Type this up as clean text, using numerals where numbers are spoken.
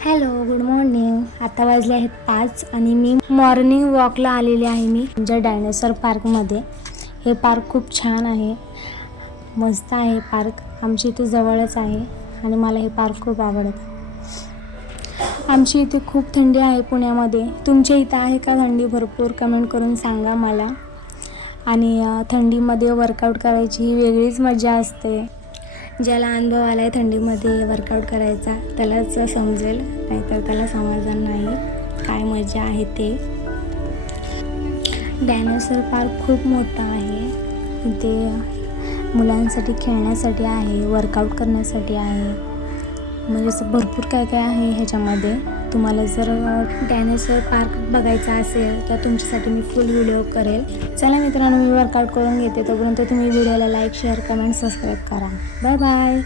Hello, good morning. आता वाजले आहेत 5 आणि मी मॉर्निंग वॉकला आलेली आहे. मी आमच्या डायनोसॉर पार्कमध्ये. हे पार्क खूप छान आहे, मस्त आहे पार्क. आमच्या इथे जवळच आहे आणि मला हे पार्क खूप आवडतं. आमची इथे खूप थंडी आहे पुण्यामध्ये. तुमच्या इथं आहे का थंडी भरपूर? कमेंट करून सांगा मला. आणि थंडीमध्ये वर्कआउट करायची ही वेगळीच मजा असते. ज्याला अनुभव आला आहे थंडीमध्ये वर्कआउट करायचा त्यालाच समजेल, नाहीतर त्याला समजणार नाही काय मजा आहे ते. डायनोसॉर पार्क खूप मोठा आहे. ते मुलांसाठी खेळण्यासाठी आहे, वर्कआउट करण्यासाठी आहे, म्हणजे असं भरपूर काय काय आहे ह्याच्यामध्ये. तुम्हाला जर डायनोसॉर पार्क बघायचा असेल तर तुमच्यासाठी मी फुल व्हिडिओ करेल. चला मित्रांनो, मी वर्कआउट करून घेते. तोपर्यंत तुम्ही व्हिडिओला लाईक, शेअर, कमेंट, सबस्क्राईब करा. Bye bye.